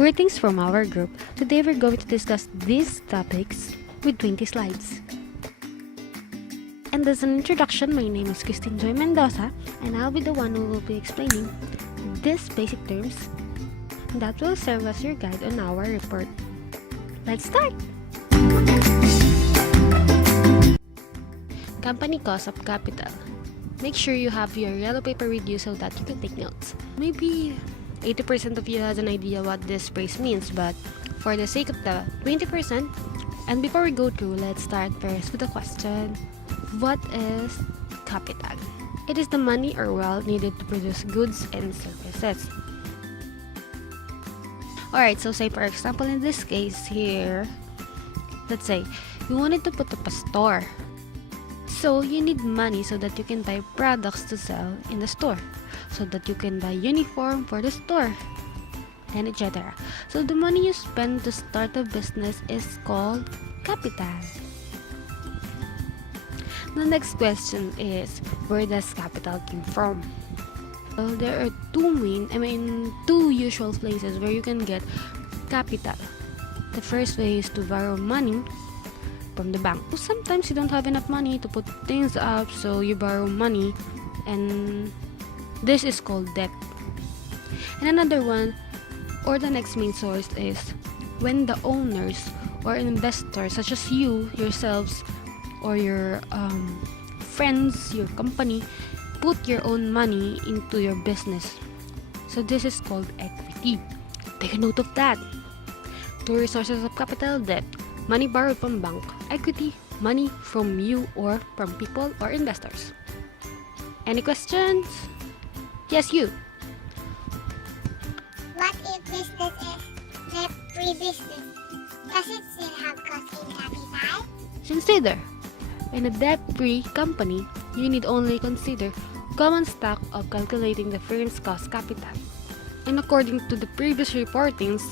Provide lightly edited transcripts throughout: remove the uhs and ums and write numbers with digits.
Greetings from our group. Today we're going to discuss these topics with 20 slides. And as an introduction, my name is Christine Joy Mendoza, and I'll be the one who will be explaining these basic terms that will serve as your guide on our report. Let's start! Company cost of capital. Make sure you have your yellow paper with you so that you can take notes. Maybe 80% of you has an idea what this phrase means, but for the sake of the 20%, and before we go through, let's start first with the question: what is capital? It is the money or wealth needed to produce goods and services. Alright, so say for example in this case here, let's say you wanted to put up a store. So you need money so that you can buy products to sell in the store, so that you can buy uniform for the store, and etc. So the money you spend to start a business is called capital. The next question is, where does capital come from? Well, there are two usual places where you can get capital. The first way is to borrow money from the bank. Sometimes you don't have enough money to put things up, so you borrow money, and this is called debt. And another one, or the next main source, is when the owners or investors, such as you yourselves or your friends, your company, put your own money into your business. So this is called equity. Take a note of that. Two resources of capital: debt, money borrowed from bank; equity, money from you or from people or investors. Any questions? Yes, you. What if business is debt-free business? Does it still have cost in capital? Consider, in a debt-free company, you need only consider common stock of calculating the firm's cost capital. And according to the previous reportings,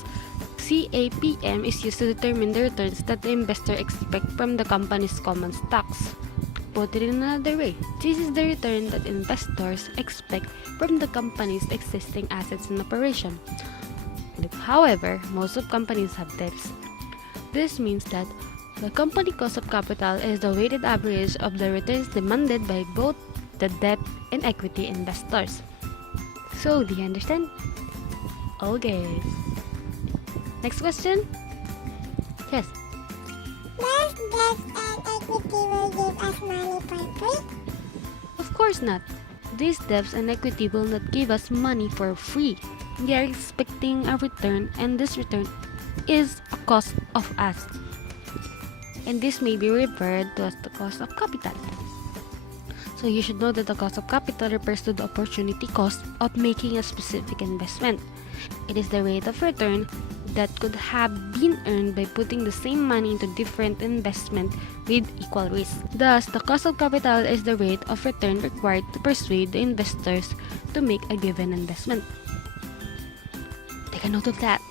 CAPM is used to determine the returns that the investor expect from the company's common stocks. Put it in another way, this is the return that investors expect from the company's existing assets in operation. However, most of companies have debts. This means that the company cost of capital is the weighted average of the returns demanded by both the debt and equity investors. So, do you understand? Okay. Next question? Yes. Does debt and equity will give us money for free? Of course not. These debts and equity will not give us money for free. We are expecting a return, and this return is a cost of us. And this may be referred to as the cost of capital. So you should know that the cost of capital refers to the opportunity cost of making a specific investment. It is the rate of return that could have been earned by putting the same money into different investment with equal risk. Thus, the cost of capital is the rate of return required to persuade the investors to make a given investment. Take a note of that.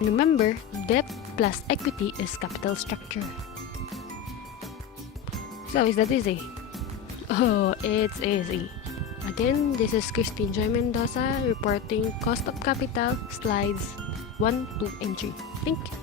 Remember, debt plus equity is capital structure. So, is that easy? Oh, it's easy. Again, this is Christine Joy Mendoza reporting cost of capital, slides 1, 2, and 3. Thank you.